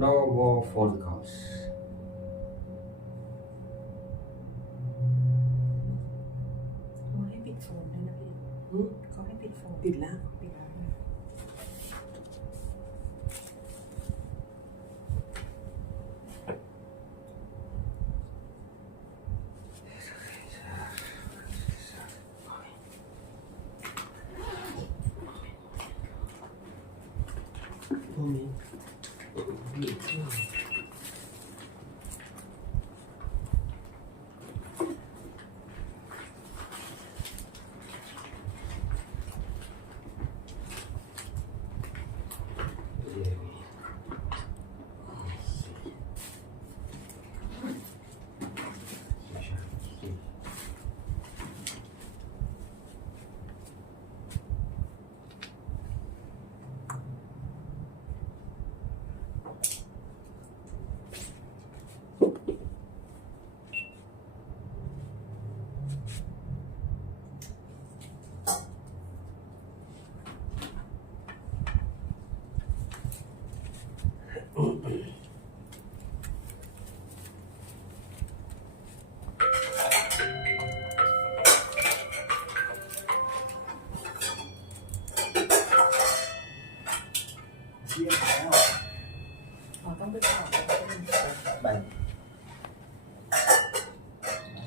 no more phone calls เขาให้ปิดโฟนด้วยนะพี่เขาให้ปิดโฟนปิดแล้วปิดแล้วพวกนี้เชี่ยแล้วต้องไปต่อไป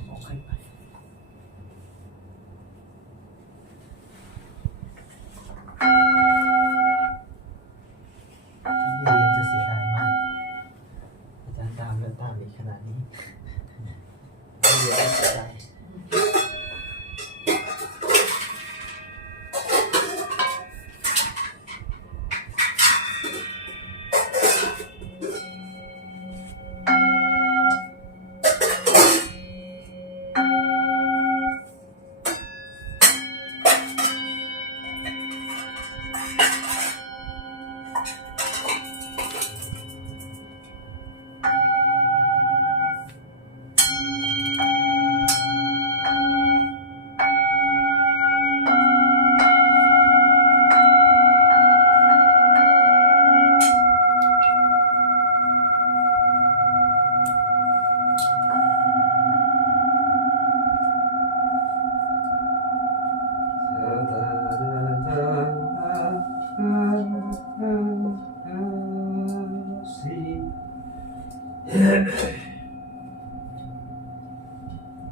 บอกให้ไปเรียนจะเสียดายมากอาจารย์ตามเรื่องตามอีกขนาดนี้เรียนเสียดาย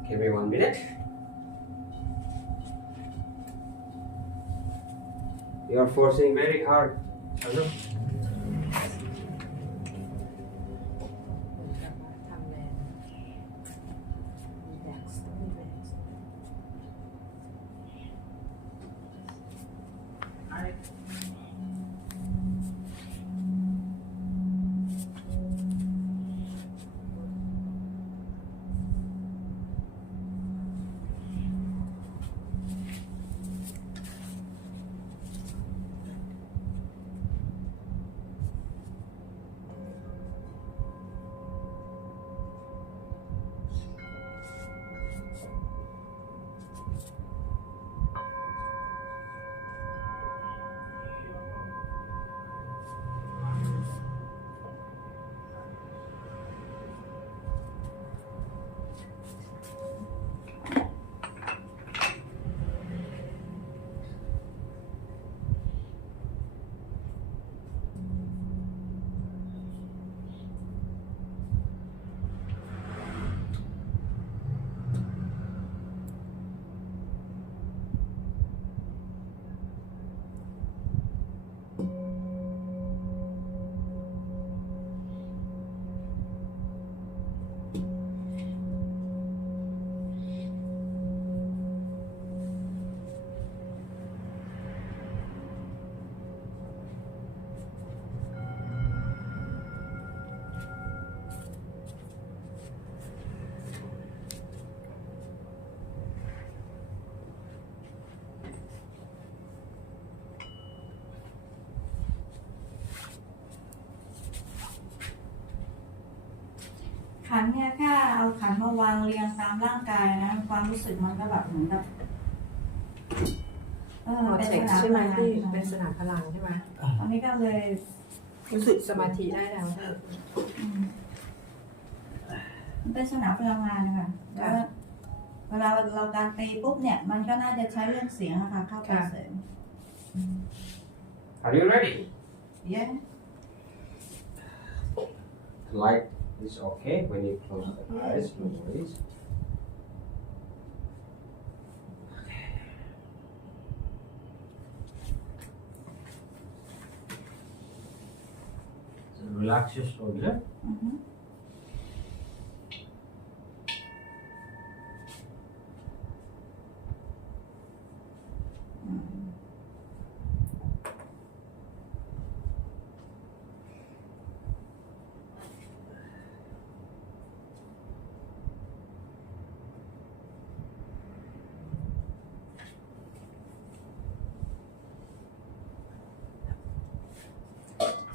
Give me 1 minute. You are forcing very hard. I know. ทำแรงมีแดกซ์ต้องมีแดกซ์ขันเนี่ยถ้าเอาขันมาวางเรียงตามร่างกายนะความรู้สึกมันก็แบบเหมือนกับเป็นสนามใช่ไหมพี่เป็นสนามพลังใช่ไหมตอนนี้ก็เลย รู้สึกสมาธิได้แล้ว อืมมันเป็นสนามพลังงานนะคะแล้วเวลาเราการตีปุ๊บเนี่ย มันก็น่าจะใช้เรื่องเสียงอะค่ะเข้าไปเสริม Are you ready? yeah The light is okay when you close the eyes, no worries. So relax your shoulder. อือฮึอืม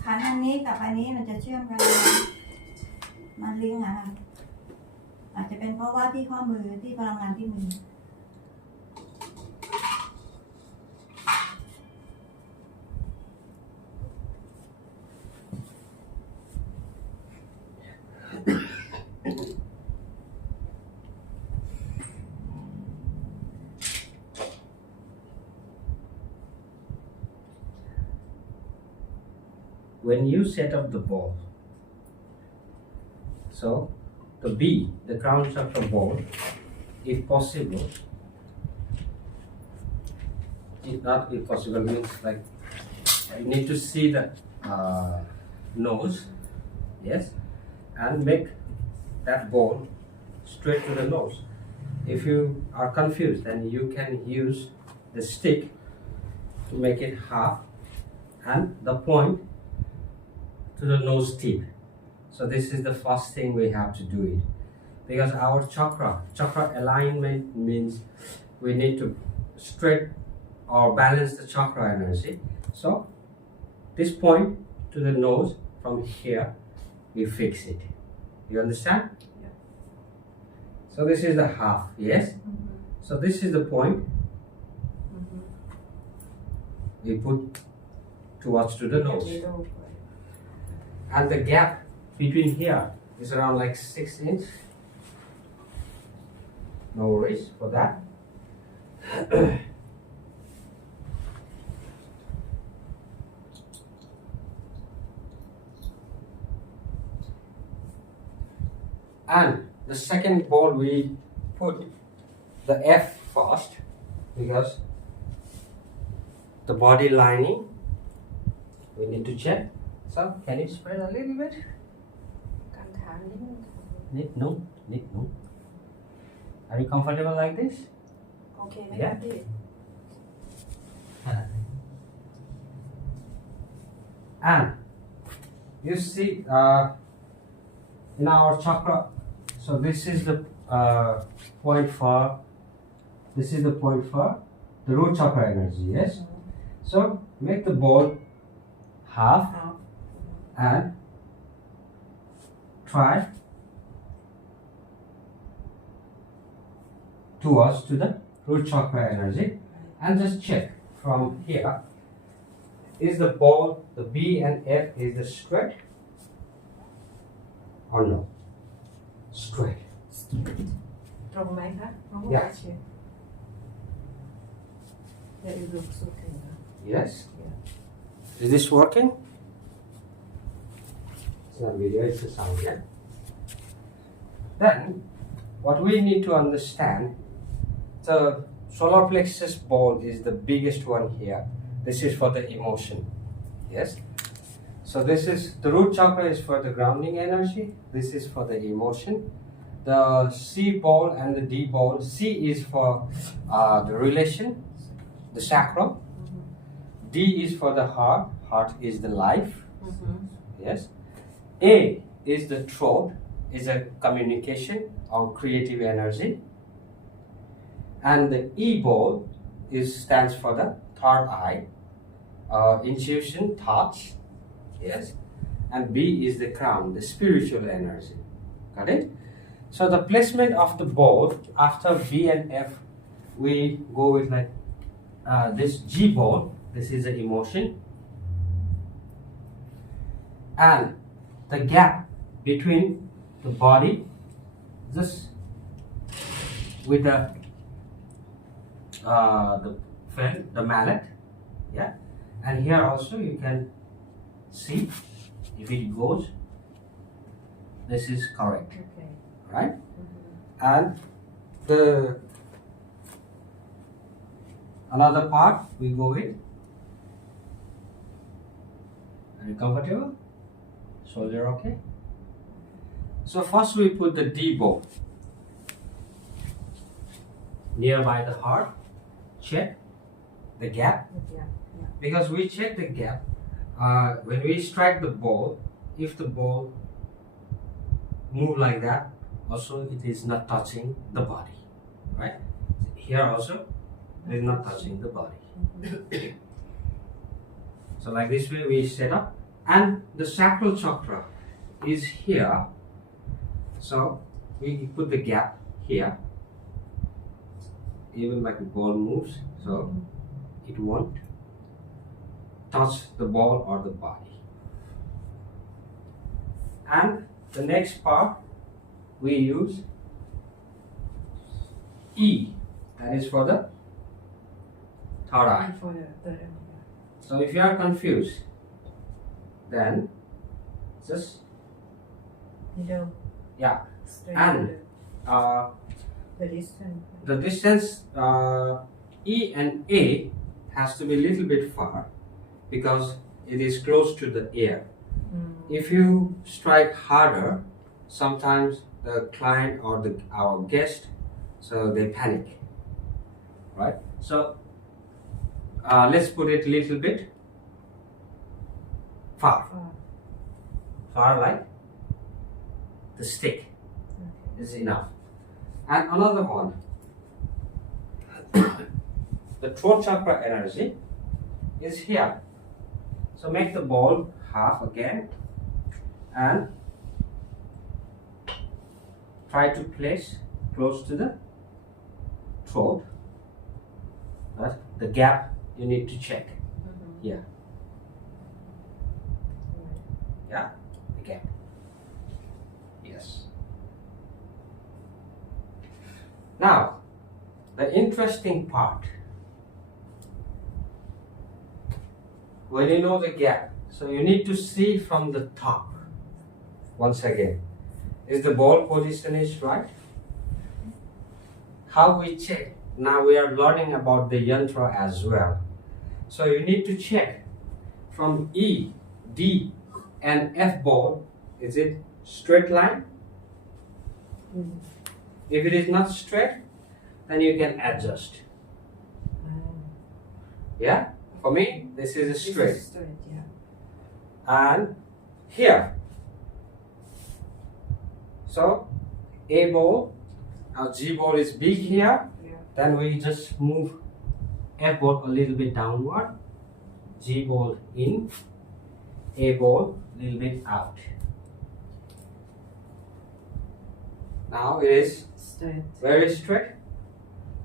ขันอันนี้กับอันนี้มันจะเชื่อมกันมันลิงก์อะค่ะอาจจะเป็นเพราะว่าที่ข้อมือที่พลังงานที่มือ When you set up the ball, so the B, the crown chakra ball, if possible, if not if possible means like you need to see the nose, yes, and make that ball straight to the nose. If you are confused, then you can use the stick to make it half and the point to the nose tip. So this is the first thing we have to do it, because our chakra alignment means we need to straight or balance the chakra energy. So this point to the nose, from here we fix it. You understand? Yeah. So this is the half, yes? So this is the point we put towards to the nose. And the gap between here is around like 6 inches. No worries for that. And the second ball we put the F first, because the body lining we need to check. So can you spread a little bit? การถามนิดนึง Nít nung. Are you comfortable like this? โอเคไหมคะพี่ And you see in our chakra, so this is the point for the root chakra energy, yes? So make the ball half and try towards to the root chakra energy, and just check from here, is the ball, the B and F, is the straight or no? Straight. ตรงไหมคะน้อง Yeah. That it looks okay now. Yes. Is this working? It's not video, it's a sound, yeah? Then, what we need to understand, the solar plexus ball is the biggest one here. This is for the emotion, yes? So this is, the root chakra is for the grounding energy. This is for the emotion. The C ball and the D ball, C is for the relation, the sacral. D is for the heart, heart is the life, yes? A is the throat, is a communication or creative energy. And the E ball stands for the third eye, intuition, thoughts, yes? And B is the crown, the spiritual energy. Got it? So the placement of the ball after B and F, we go with like this G ball. This is the emotion. and the gap between the body just with the pen, the mallet, yeah, and here also you can see if it goes, this is correct, Okay. right? And the another part we go with. Are you comfortable? Shoulder okay? So first we put the D bow nearby the heart. Check the gap, Yeah. Yeah. because we check the gap when we strike the ball. If the ball move like that, also it is not touching the body, right? Here also it is not touching the body. So like this way we set up, and the sacral chakra is here. So we put the gap here. Even like the ball moves, so it won't touch the ball or the body. And the next part we use E, that is for the third eye. For the third eye. So if you are confused, then just Middle. yeah, Straight. and the distance. the distance E and A has to be a little bit far because it is close to the ear. If you strike harder, sometimes the client or our guest, so they panic, right? So let's put it a little bit far, like the stick is enough. And another one, the throat chakra energy is here. So make the ball half again and try to place close to the throat. But the gap you need to check here. Yeah, the gap. Yes. Now, the interesting part. When you know the gap, so you need to see from the top. Once again, is the ball position is right? How we check? Now we are learning about the yantra as well. So you need to check from E, D, and F ball. Is it straight line? If it is not straight, then you can adjust. Yeah? For me, this is a straight. This is straight, yeah. And here. So A ball, our G ball is big here. Yeah. Then we just move F ball a little bit downward. G ball in. A ball a little bit out. Now it is Straight. very straight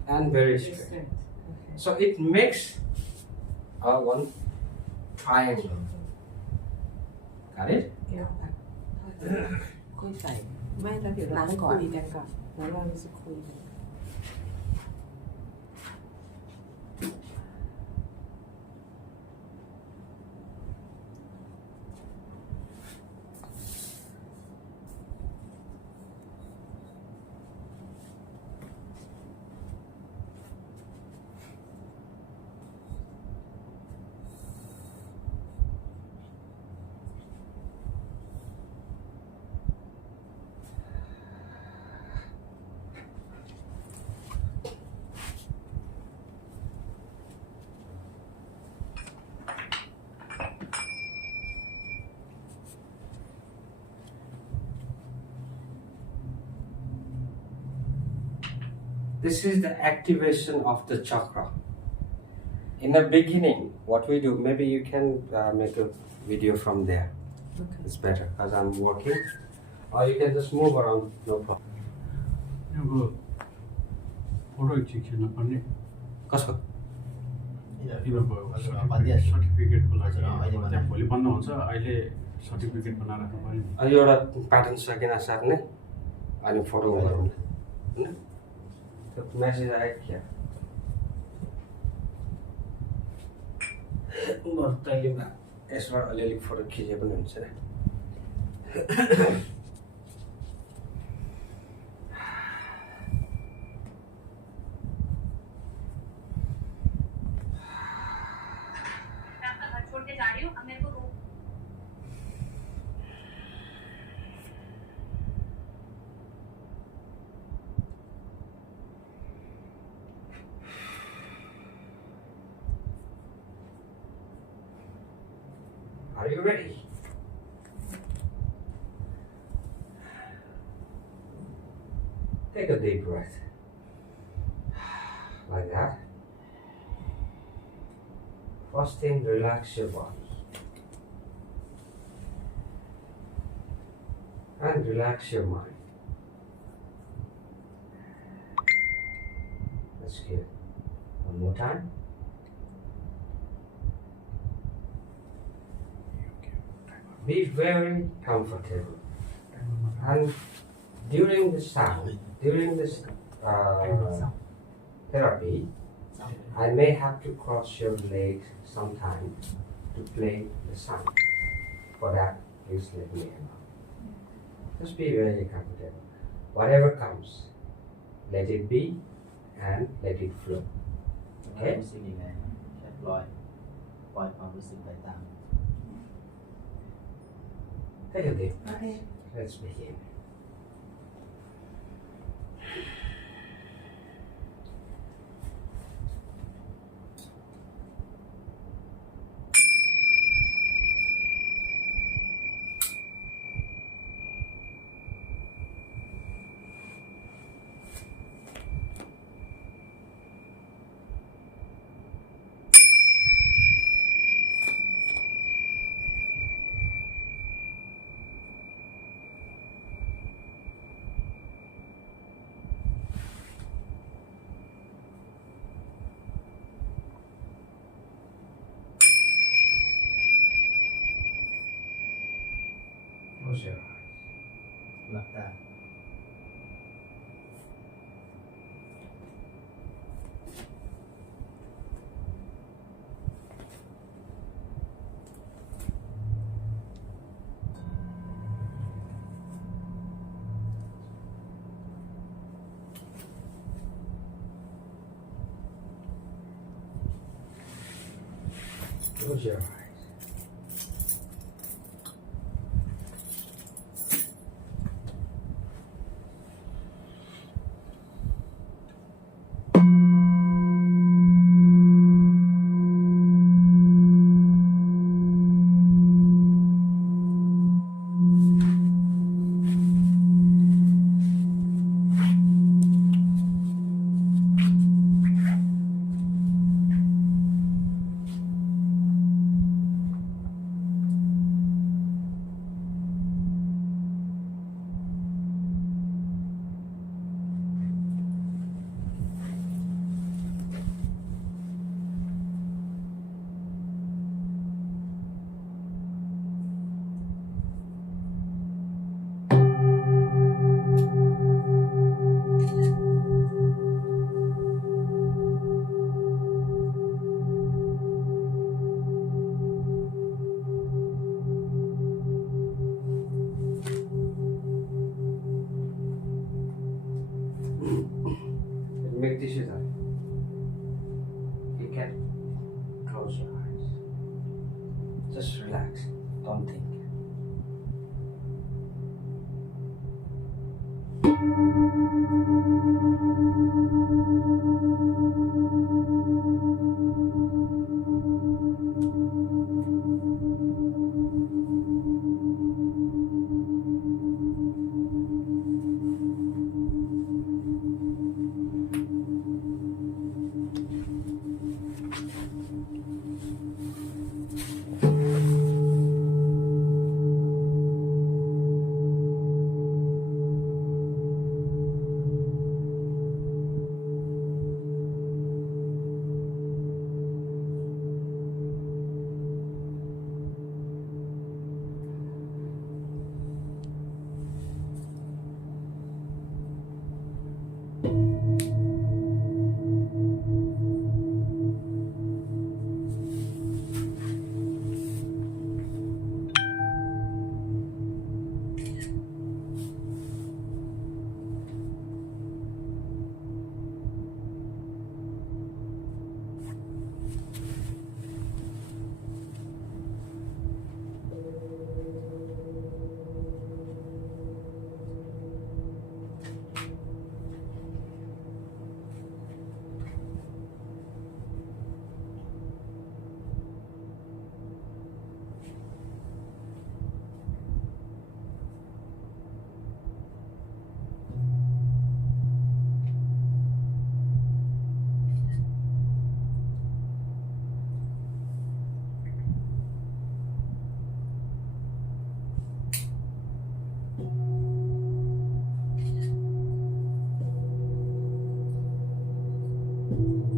and very straight. Okay. So it makes one triangle. Got it? คุยใส่ ไม่แล้วเดี๋ยวเราคุยกันก่อนแล้วเราจะคุยกัน This is the activation of the chakra. In the beginning, what we do, maybe you can make a video from there. Okay. It's better because I'm working. Or you can just move around, no problem. 이거 보러 지키는 아니 कसको किन भयो बाँधिहाल्छु। सर्टिफिकेटको लागि हजुर, अहिले त्यहाँ भोलि बन्द हुन्छ अहिले सर्टिफिकेट बनाएर राख्नु पऱ्यो नि अनि एउटा प्याटर्न सकेन सार्ने अनि फोटो गरौँ होइन त्यो म्यासेज आयो क्या तैँले यसमा अलिअलि फोटो खिचे पनि हुन्छ Are you ready? Take a deep breath. Like that. First thing, relax your body. And relax your mind. That's good. One more time. Be very comfortable. And during this time, during this therapy, I may have to cross your legs sometime to play the sound. For that, please let me know. Just be very comfortable. Whatever comes, let it be and let it flow. รู้สึกยังไงแค่ปล่อยความรู้สึกไปตาม Take a deep breath. Okay. Let's begin. Close your eyes. หลับตา Close your eyes. Make this is that. You can close your eyes. Just relax. Don't think. อ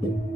เ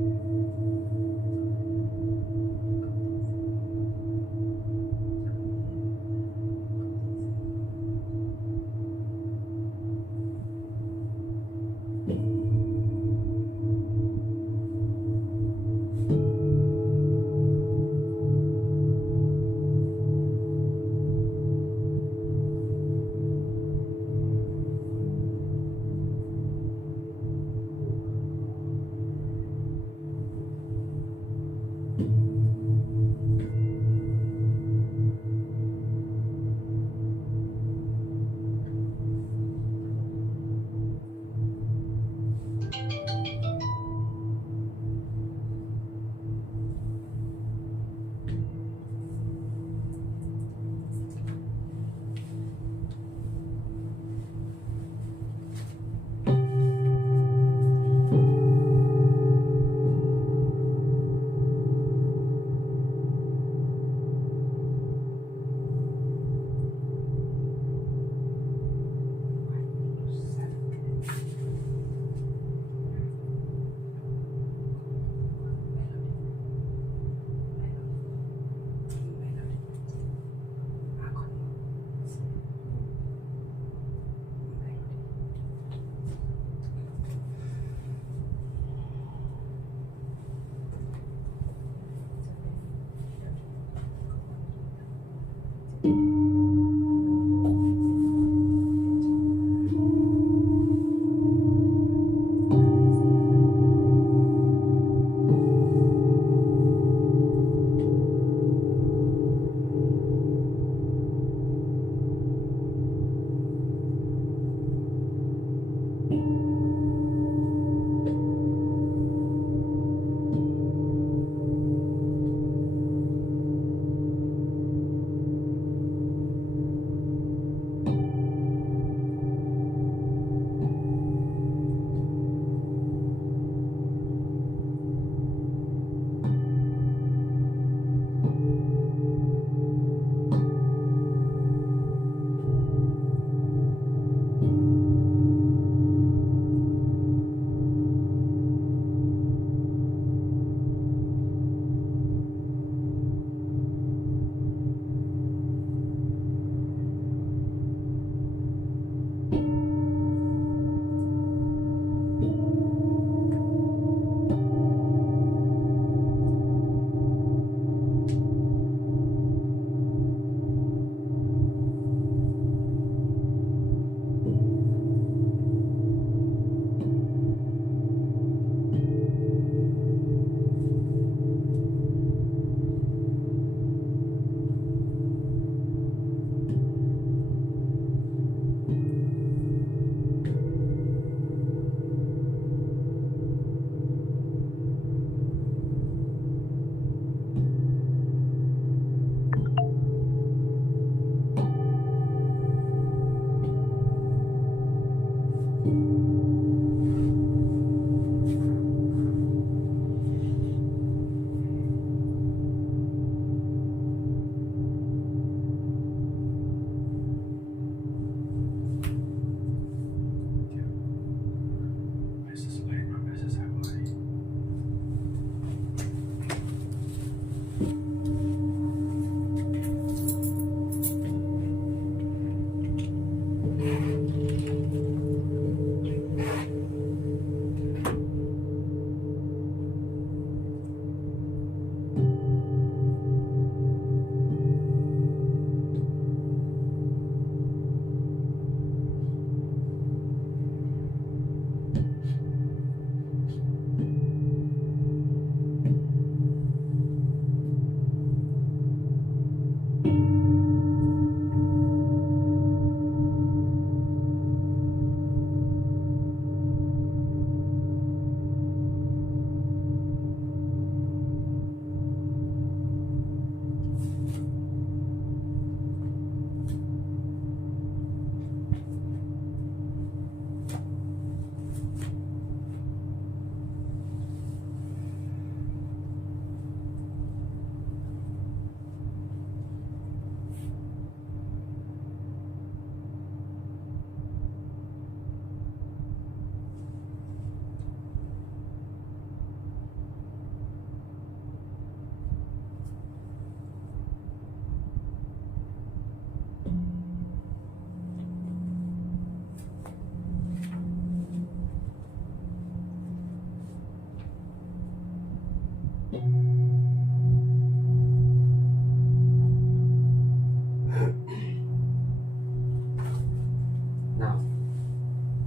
Now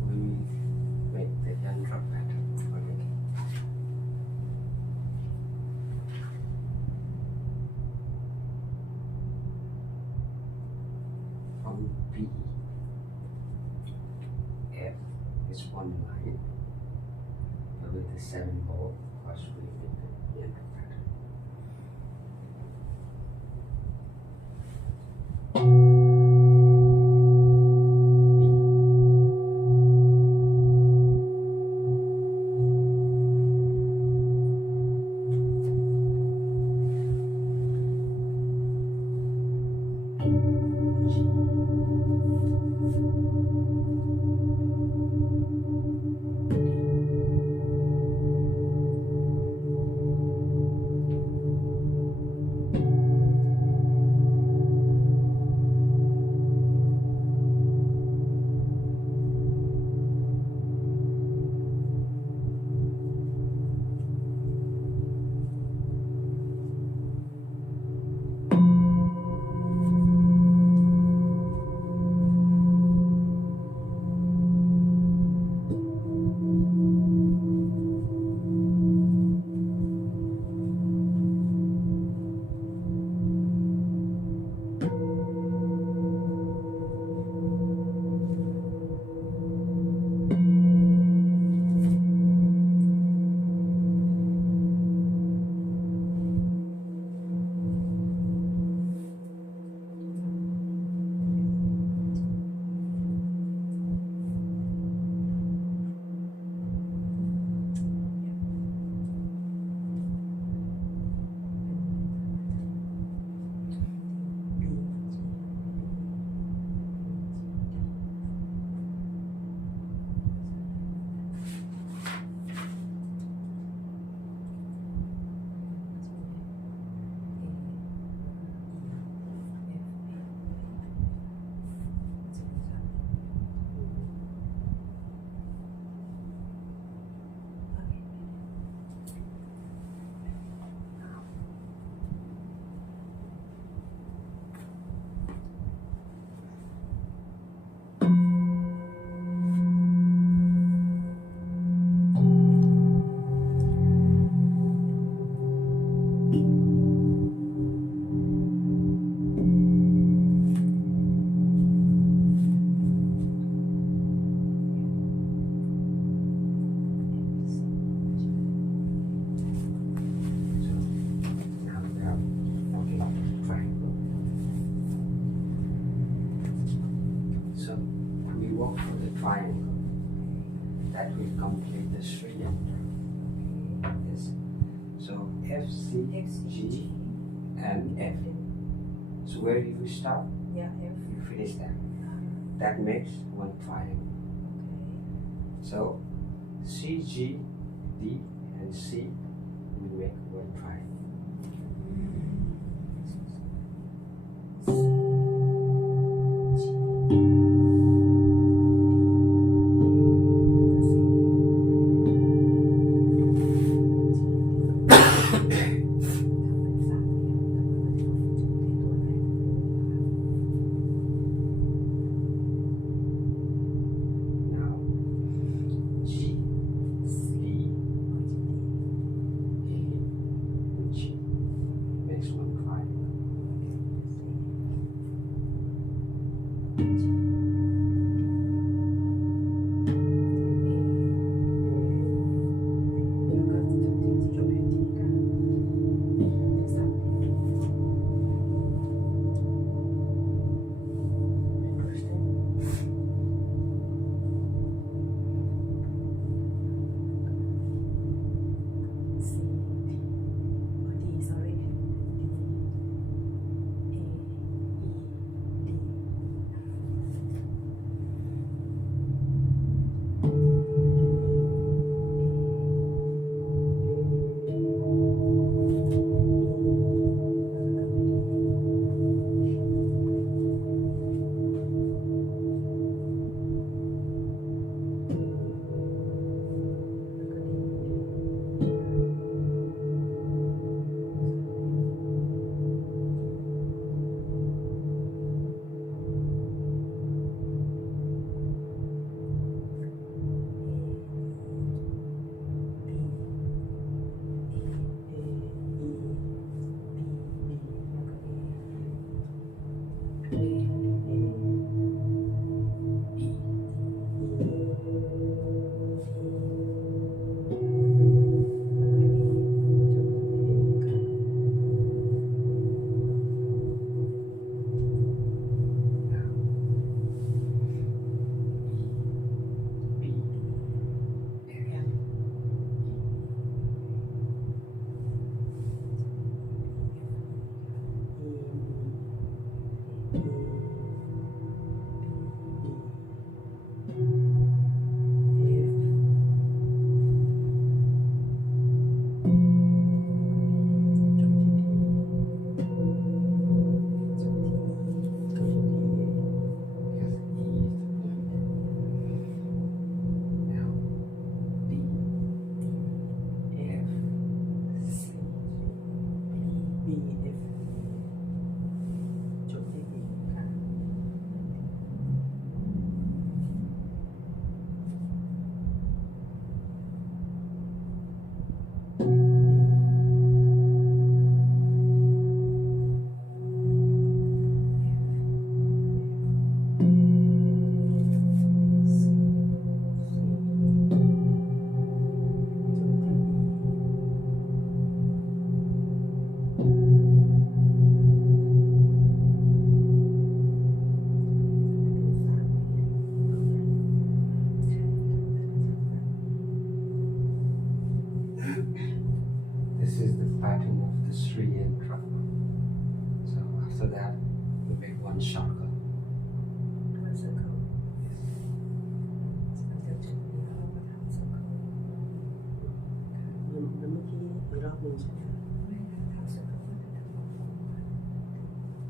we will make the yantra pattern for it. From B, F is one line, but with the 7 ball, first we make the yantra pattern. Triangle that will complete the triangle. Yes. So F, C, G, and F. So where you stop, Yeah, F. you finish that. That makes one triangle. So C, G, D, and C will make one triangle. Now G, D, A, G makes pattern of the Sri Yantra. So after that, we make one circle. มันเซอร์เคิลมันจะจุดนี้แล้วเราก็ทำเซอร์เคิล แล้วเมื่อกี้อีกรอบหนึ่งใช่ไหม ไม่ได้ทำเซอร์เคิลมันจะทำวงกลม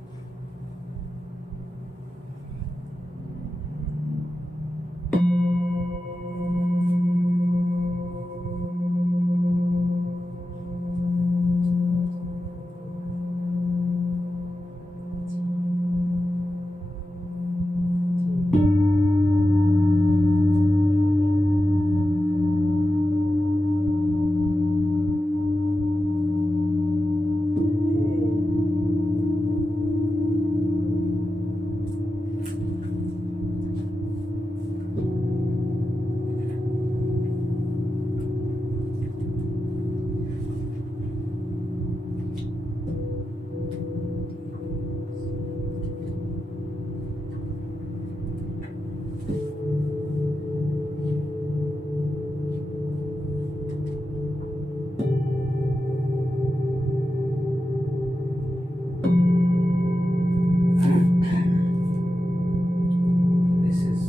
This is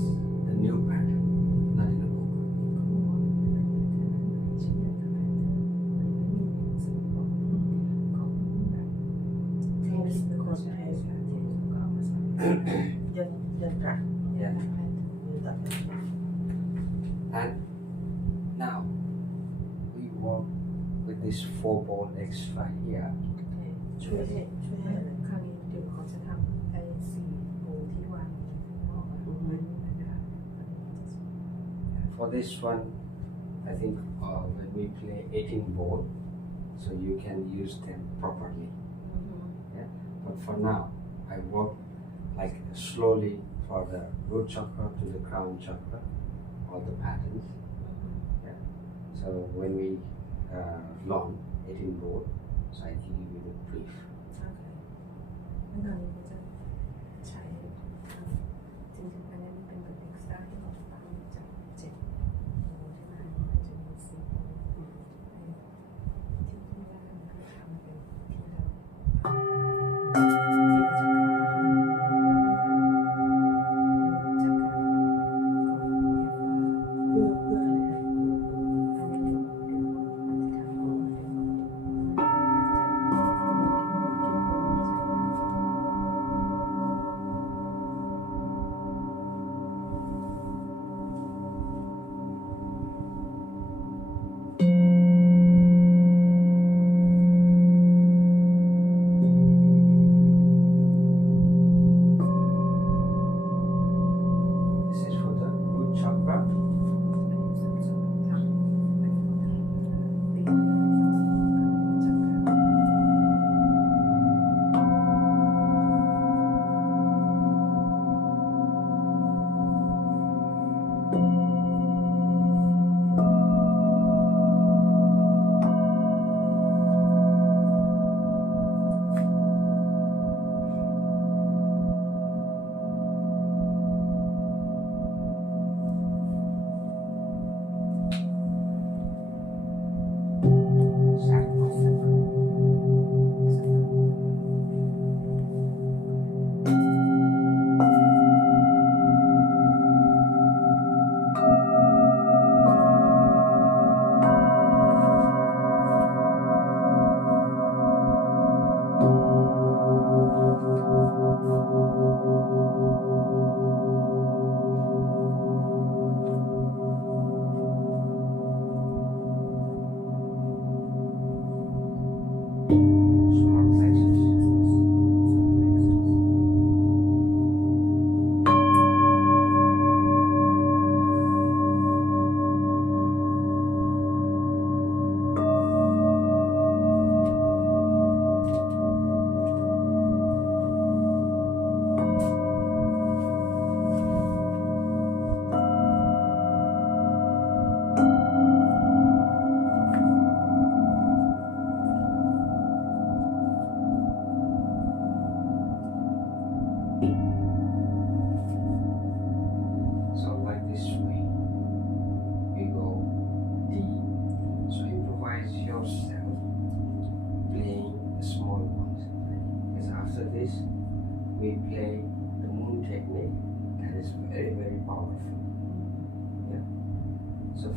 the new pattern, not in the book. ยันตรัก Yeah. ยันตรัก And now we work with this 4 ball extra here. ช่วยให้อะไร คราวนี้เดี๋ยวเขาจะทำไอ้สี่วงที่วางออกมานะคะ For this one, I think when we play 18 board, so you can use them properly. Yeah? But for now, I work like slowly for the root chakra to the crown chakra, all the patterns. Yeah? So when we learn 18 board, so I give you the brief. โอเคแล้วตอนนี้ก็จะใช้จริงๆอันนี้เป็นแบบเอ็กซ์ตร้าที่เราตั้งจาก7โมงใช่ไหมมันจะมี4โมงที่ที่แรกมันก็ทำเป็นที่เราที่เราจะเพื่ออะไรฮะ This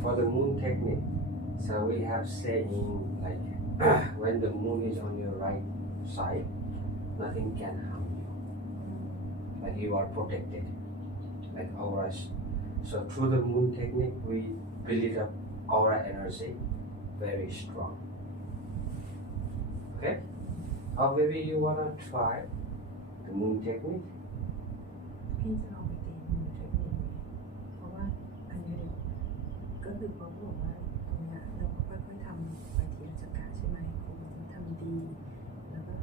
for the moon technique, so we have saying like when the moon is on your right side, nothing can harm you. Like you are protected, like auras. So through the moon technique, we build up aura energy very strong. Okay? Or maybe you wanna try the moon technique. พี่จะลองไปตีมือเทคนิคนี้เพราะว่าอันนี้เดี๋ยวก็คือเขาบอกว่าตรงเนี้ยเราก็ค่อยๆทำไปทีละจักระใช่ไหมผมทำดีแล้วก็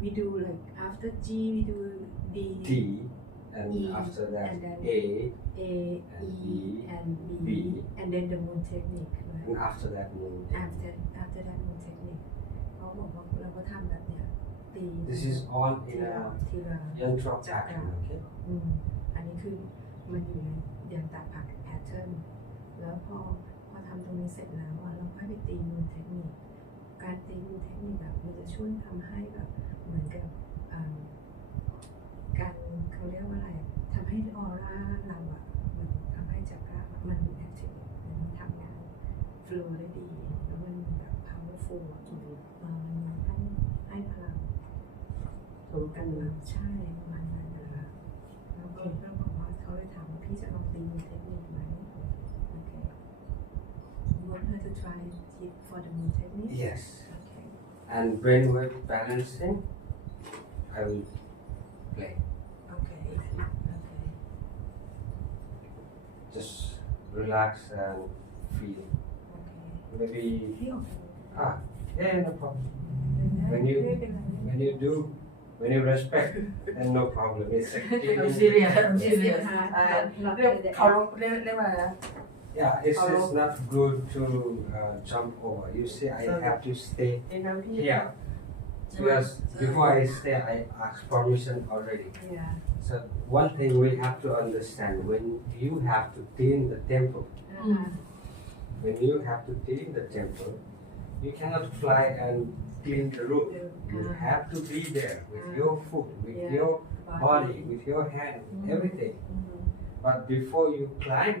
we do like after G we do D T, and E, after that and then A, A and E and B and then the moon technique right and after that moon. after that moon technique เขาบอกว่าเราก็ทำแบบเนี้ยตี This is all ที in ละ a ทีละ yantra จักระ pattern, okay? อันนี้คือมันอยู่ในยันตาผักแพทเทิร์นแล้วพอทำตรงนี้เสร็จแล้วเราค่อยไปตีมูลเทคนิคการตีมูลเทคนิคแบบมันจะช่วยทำให้แบบเหมือนกับการเขาเรียกว่าอะไรทำให้ออร่าเราอะมันทำให้จักระมันแอคทีฟมันทำงานฟลูได้ดีแล้วมันแบบ powerful มันให้พลังกันแบบใช่ประมาณนั้นนะคะแล้วก็บอกว่าเขาเลยถามว่าพี่จะลองตีมูลเทคนิคไหมโอเค You want her to try it for the moon technique? Yes. Okay. And brainwave balancing, I will play. Okay. Okay. Just relax and feel. Okay. Maybe, พี่ออกไป yeah, no problem. ไม่เป็นไร When you respect, then no problem. It's a cleaning. ซีเรียสเรียกเขาเรียกว่าอะไรนะ Yeah, it's not good to jump over. You see, I have to stay เองนะพี่ here because before I stay, I ask permission already. Yeah. So one thing we have to understand: when you have to clean the temple, when you have to clean the temple, you cannot fly and clean the roof. You have to be there with your foot, with your body, with your hand, everything. But before you climb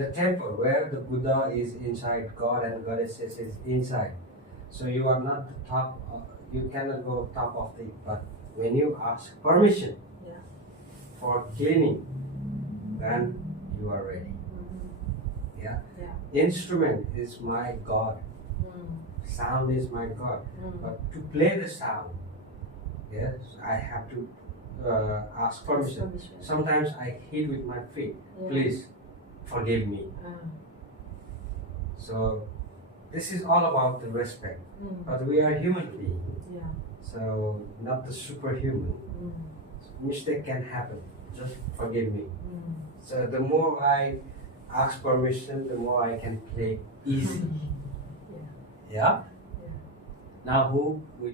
the temple where the Buddha is inside, God and Goddesses is inside, so you are not the top. You cannot go top of it. But when you ask permission for cleaning, then you are ready. Yeah. Instrument is my God. Sound is my God. But to play the sound, yes, I have to ask permission. Sometimes I hit with my feet. Please forgive me. So this is all about the respect. But we are human beings, so not the superhuman. Mistake can happen. Just forgive me. So the more I ask permission, the more I can play easy. Yeah. Now who we